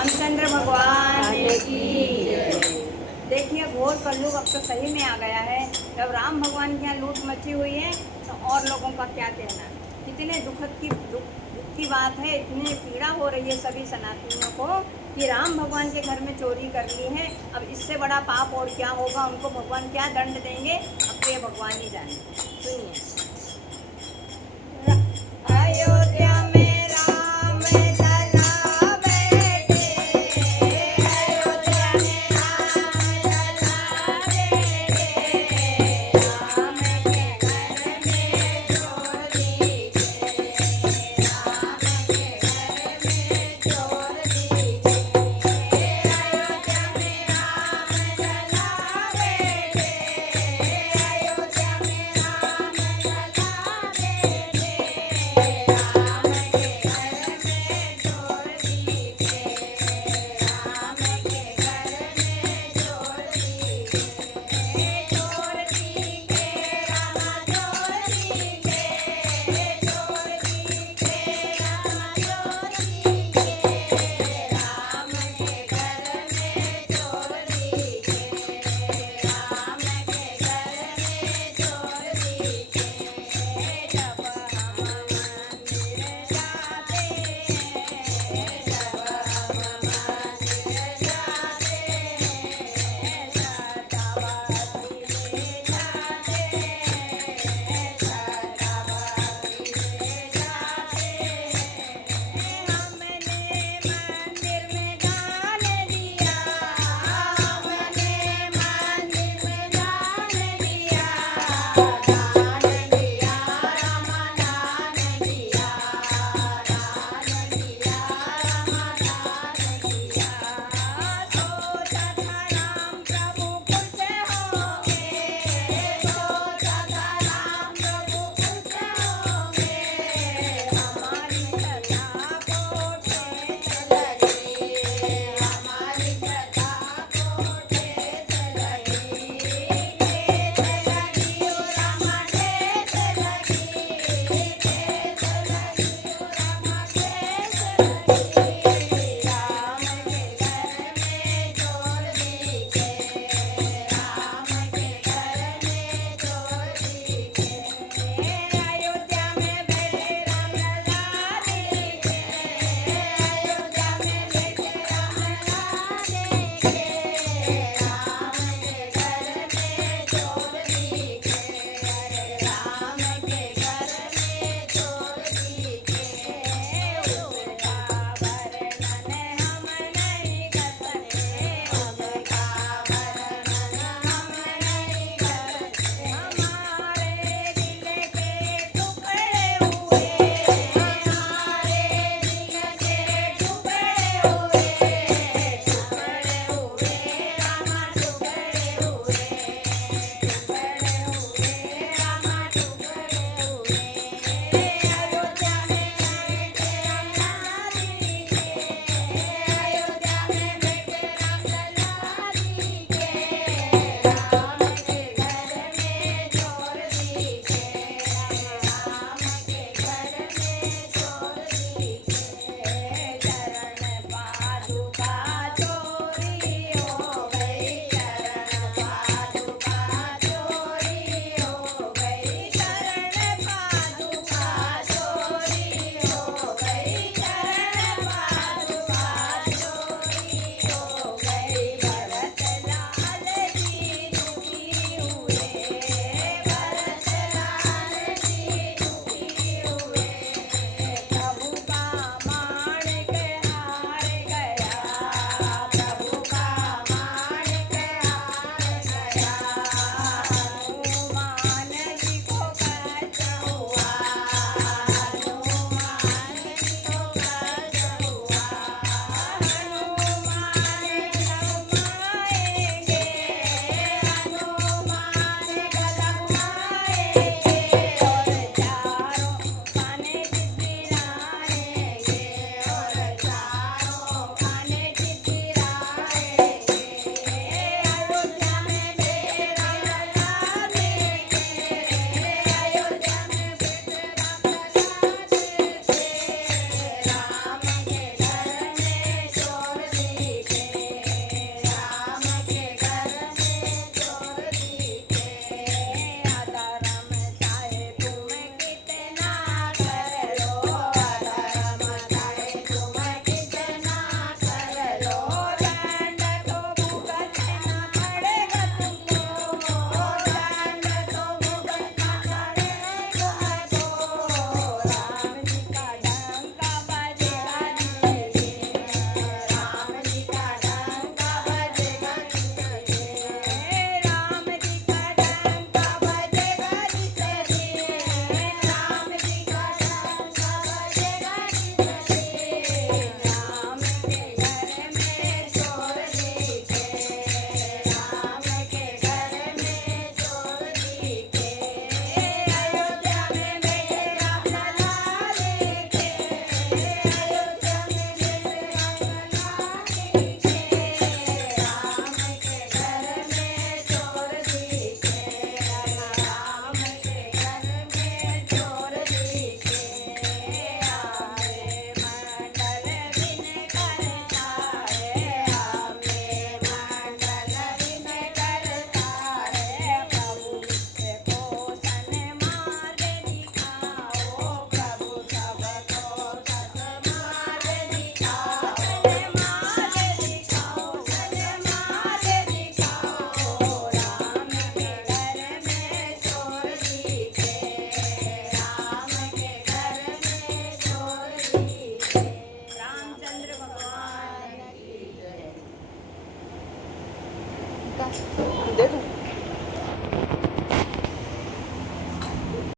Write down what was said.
रामचंद्र भगवान की जय। देखिए घोर कलयुग अब तो सही में आ गया है। जब राम भगवान के यहाँ लूट मची हुई है तो और लोगों का क्या कहना। कितने दुख की बात है, इतनी पीड़ा हो रही है सभी सनातनियों को कि राम भगवान के घर में चोरी कर ली है। अब इससे बड़ा पाप और क्या होगा, उनको भगवान क्या दंड देंगे, अब तो ये भगवान ही जाने। सुनिए।